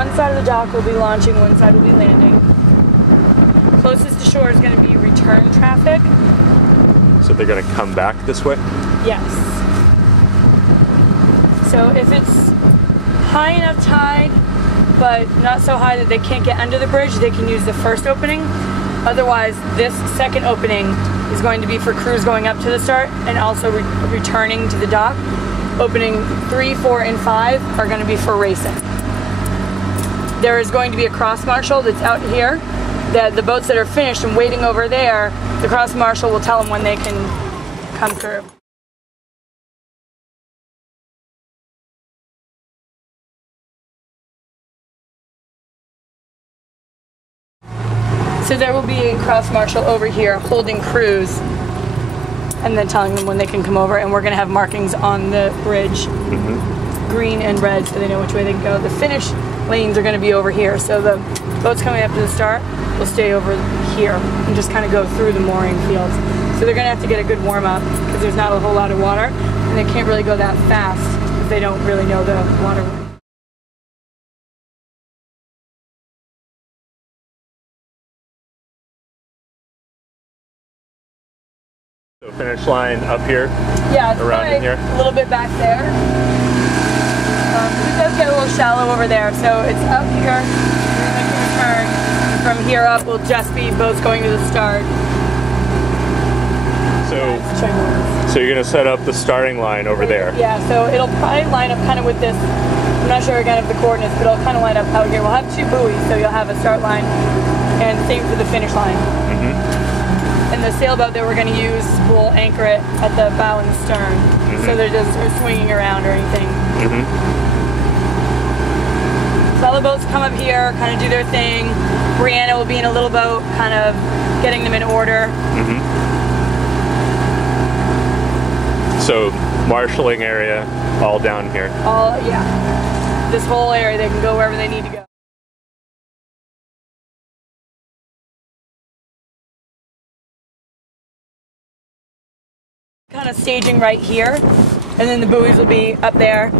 one side of the dock will be launching, one side will be landing. Closest to shore is going to be return traffic. So they're going to come back this way? Yes. So if it's high enough tide, but not so high that they can't get under the bridge, they can use the first opening. Otherwise, this second opening is going to be for crews going up to the start and also returning to the dock. Opening 3, 4, and 5 are going to be for racing. There is going to be a cross marshal that's out here. The boats that are finished and waiting over there, the cross marshal will tell them when they can come through. So there will be a cross marshal over here holding crews and then telling them when they can come over, and we're going to have markings on the bridge, green and red, so they know which way they can go. The finish lanes are going to be over here, so the boats coming up to the start will stay over here and just kind of go through the mooring fields. So they're going to have to get a good warm up because there's not a whole lot of water, and they can't really go that fast if they don't really know the waterway. So finish line up here? Yeah, it's around in here? A little bit back there. It does get a little shallow over there, so it's up here. We're making a turn. From here up will just be boats going to the start. So you're going to set up the starting line over there? Yeah, so it'll probably line up kind of with this. I'm not sure again of the coordinates, but it'll kind of line up out here. We'll have 2 buoys, so you'll have a start line and same for the finish line. And the sailboat that we're going to use will anchor it at the bow and the stern, so they're just swinging around or anything. So all the boats come up here, kind of do their thing. Brianna will be in a little boat, kind of getting them in order. So marshalling area all down here? All, yeah. This whole area, they can go wherever they need to go. Kind of staging right here, and then the buoys will be up there.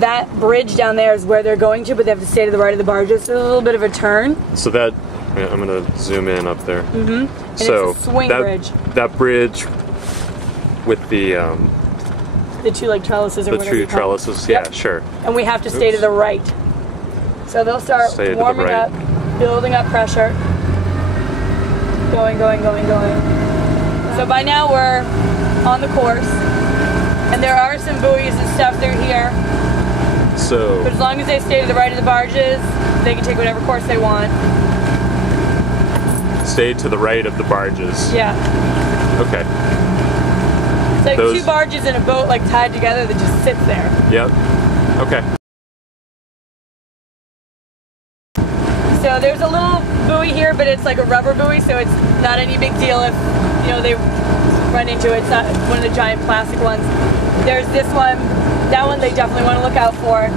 That bridge down there is where they're going to, but they have to stay to the right of the barges, so there's a little bit of a turn. So that, yeah, I'm going to zoom in up there. And so it's a swing bridge. That bridge with the 2 like trellises or the whatever. 2 trellises, yeah, sure. And we have to stay to the right. So they'll start warming up, building up pressure, going. So by now we're on the course, and there are some buoys and stuff through here. So, but as long as they stay to the right of the barges, they can take whatever course they want. Stay to the right of the barges. Yeah. Okay. It's like 2 barges in a boat like tied together that just sits there. Yep. Okay. So there's a little buoy here, but it's like a rubber buoy, so it's not any big deal if, you know, they run into it. It's not one of the giant plastic ones. There's this one. That one they definitely want to look out for.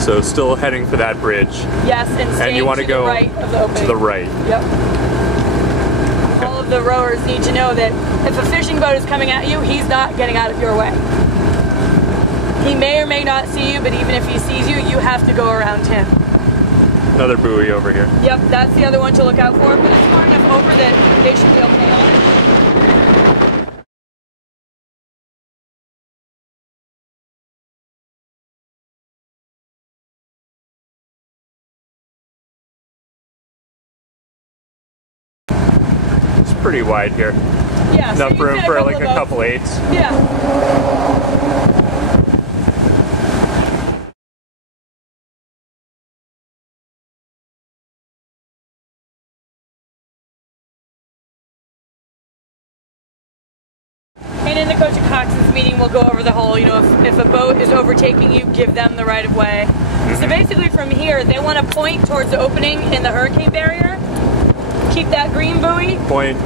So still heading for that bridge. Yes, and you want to go right of the opening. To the right. Yep. Okay. All of the rowers need to know that if a fishing boat is coming at you, he's not getting out of your way. He may or may not see you, but even if he sees you, you have to go around him. Another buoy over here. Yep, that's the other one to look out for, but it's far enough over that they should be okay on it. It's pretty wide here. Yeah. Enough so room for like a couple 8s. Yeah. And in the Coach and Coxswains meeting, we'll go over the whole, you know, if a boat is overtaking you, give them the right of way. So basically from here, they want to point towards the opening in the hurricane barrier. Keep that green buoy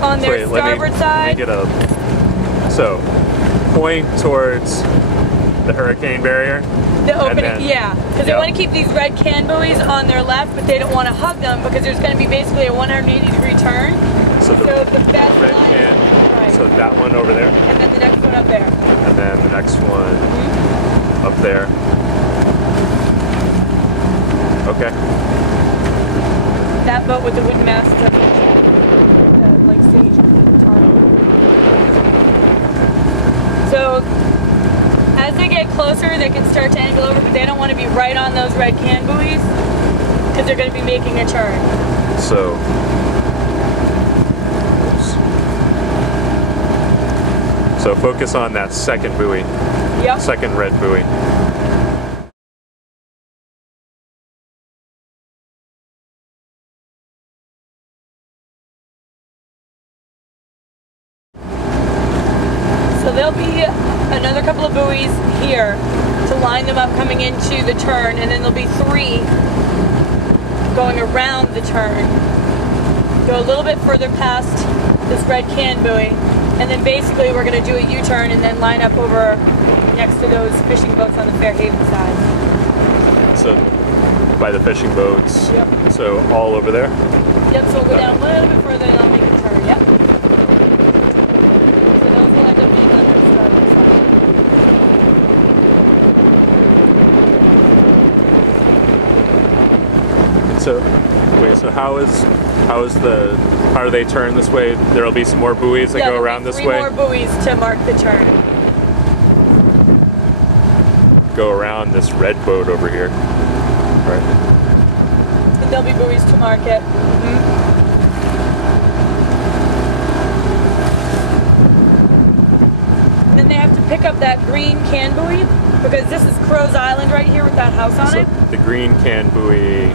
on their starboard side. Let me get up. So, point towards the hurricane barrier. The opening, yeah. Because they want to keep these red can buoys on their left, but they don't want to hug them because there's going to be basically a 180-degree turn. So the best red line, can. right. So that one over there. And then the next one up there. And then the next one up there. Okay. That boat with the wooden mast is up there. Like stage tarp. So as they get closer, they can start to angle over, but they don't want to be right on those red can buoys because they're going to be making a turn. So. So focus on that second buoy. Yep. Second red buoy. So there'll be another couple of buoys here to line them up coming into the turn, and then there'll be 3 going around the turn. Go a little bit further past this red can buoy, and then basically we're going to do a U-turn and then line up over next to those fishing boats on the Fairhaven side. So by the fishing boats. Yep. So all over there? Yep, so we'll go down a little bit further and I'll make a turn. Yep. So those will end up being on their starboard side. So wait, so how do they turn this way? There'll be some more buoys that go around this way? 3 more buoys to mark the turn. Go around this red boat over here. Right. And there'll be buoys to mark it. Then they have to pick up that green can buoy because this is Crow's Island right here with that house on it. The green can buoy.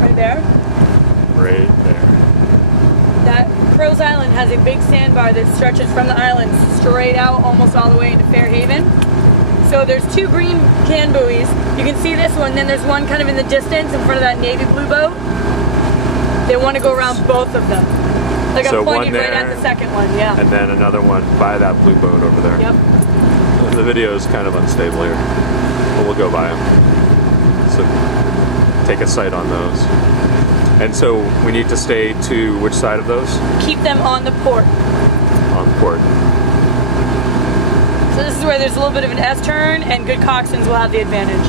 Right there. Right there. That Crow's Island has a big sandbar that stretches from the island straight out almost all the way into Fairhaven. So there's 2 green can buoys. You can see this one, then there's one kind of in the distance in front of that navy blue boat. They want to go around both of them. Like So I'm pointing one right there, at the second one, yeah. And then another one by that blue boat over there. Yep. The video is kind of unstable here, but we'll go by them. So take a sight on those. And so we need to stay to which side of those? Keep them on the port. On port. So this is where there's a little bit of an S-turn and good coxswains will have the advantage.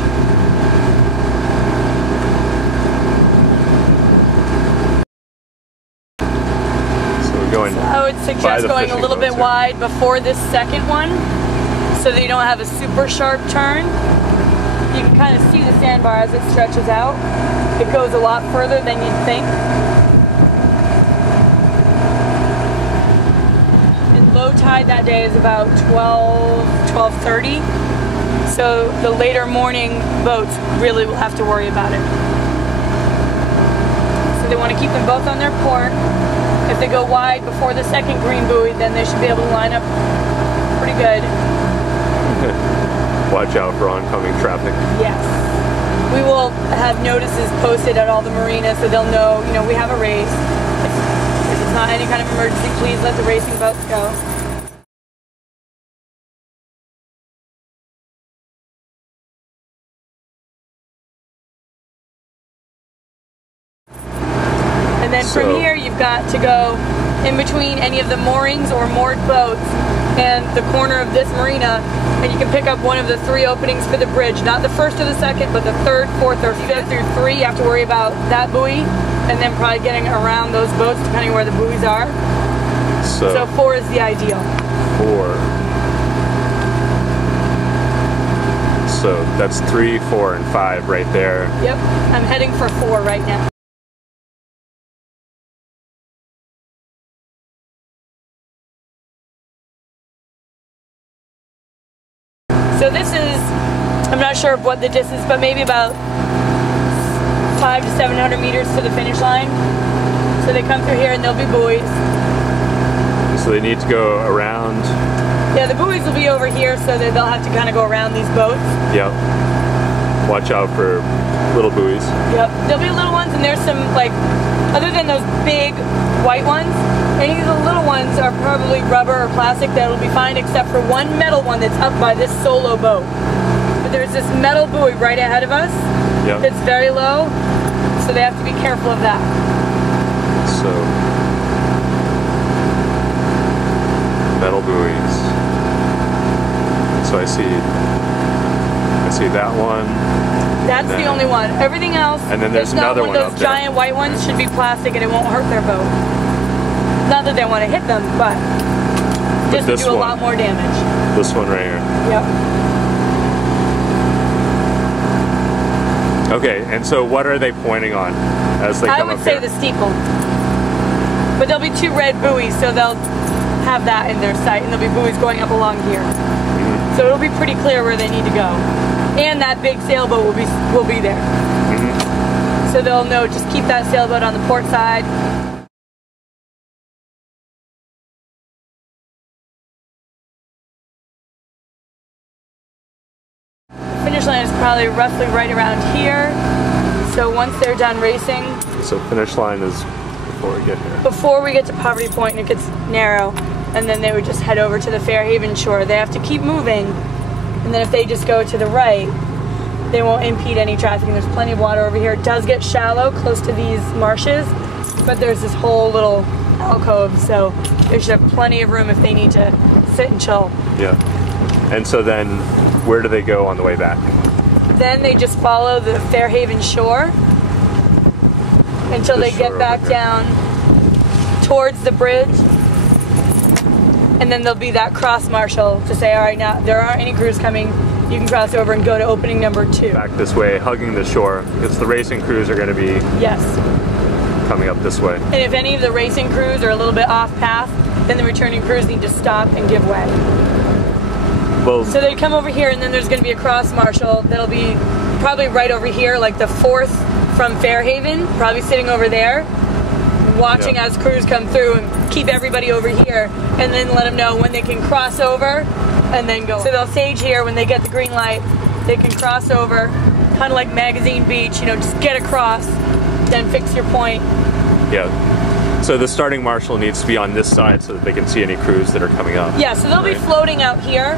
So we're going. I would suggest going a little bit wide before this second one so that you don't have a super sharp turn. You can kind of see the sandbar as it stretches out. It goes a lot further than you'd think. And low tide that day is about 12:30. So the later morning boats really will have to worry about it. So they want to keep them both on their port. If they go wide before the second green buoy, then they should be able to line up pretty good. Watch out for oncoming traffic. Yes. We will have notices posted at all the marinas so they'll know, we have a race. If it's not any kind of emergency, please let the racing boats go. And then from here, you've got to go in between any of the moorings or moored boats and the corner of this marina, and you can pick up one of the 3 openings for the bridge. Not the first or the second, but the 3rd, 4th, or 5th through 3. You have to worry about that buoy, and then probably getting around those boats depending where the buoys are. So 4 is the ideal. 4. So that's 3, 4, and 5 right there. Yep, I'm heading for 4 right now. So this is, I'm not sure of what the distance, but maybe about 500 to 700 meters to the finish line. So they come through here and there'll be buoys. So they need to go around. Yeah, the buoys will be over here so that they'll have to kind of go around these boats. Yep. Watch out for little buoys. Yep. There'll be little ones, and there's some, other than those big white ones, any of the little ones are probably rubber or plastic that'll be fine, except for one metal one that's up by this solo boat. But there's this metal buoy right ahead of us. Yep. That's very low, so they have to be careful of that. So metal buoys. So I see that one. That's the only one. Everything else, and then there's another one up those there. giant white ones should be plastic and it won't hurt their boat. Not that they want to hit them, but just do a lot more damage. This one right here. Yep. Okay, and so what are they pointing on as they come up here? I would say the steeple. But there'll be 2 red buoys, so they'll have that in their sight, and there'll be buoys going up along here. So it'll be pretty clear where they need to go. And that big sailboat will be there. So they'll know, just keep that sailboat on the port side. Finish line is probably roughly right around here. So once they're done racing. So finish line is before we get here. Before we get to Poverty Point, and it gets narrow, and then they would just head over to the Fairhaven shore. They have to keep moving, and then if they just go to the right, they won't impede any traffic, and there's plenty of water over here. It does get shallow close to these marshes, but there's this whole little alcove, so they should have plenty of room if they need to sit and chill. Yeah. And so then, where do they go on the way back? Then they just follow the Fairhaven shore until they get back down towards the bridge, and then there'll be that cross marshal to say, all right, now there aren't any crews coming, you can cross over and go to opening number 2. Back this way, hugging the shore, because the racing crews are going to be coming up this way. And if any of the racing crews are a little bit off path, then the returning crews need to stop and give way. Well, so they come over here, and then there's going to be a cross marshal that'll be probably right over here, like the 4th from Fairhaven, probably sitting over there, watching as crews come through, and keep everybody over here, and then let them know when they can cross over and then go. So they'll stage here. When they get the green light, they can cross over, kind of like Magazine Beach, you know, just get across, then fix your point. Yeah. So the starting marshal needs to be on this side so that they can see any crews that are coming up. Yeah, so they'll be floating out here.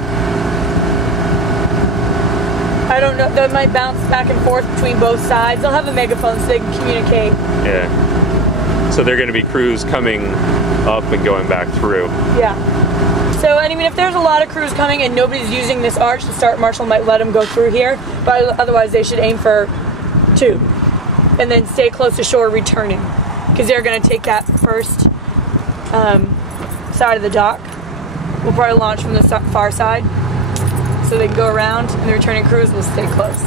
I don't know, they might bounce back and forth between both sides. They'll have a megaphone so they can communicate. Yeah. So they're going to be crews coming up and going back through. Yeah. So, I mean, if there's a lot of crews coming and nobody's using this arch, the start marshal might let them go through here, but otherwise they should aim for 2. And then stay close to shore returning, because they're going to take that first side of the dock. We'll probably launch from the far side, so they can go around, and the returning crews will stay close.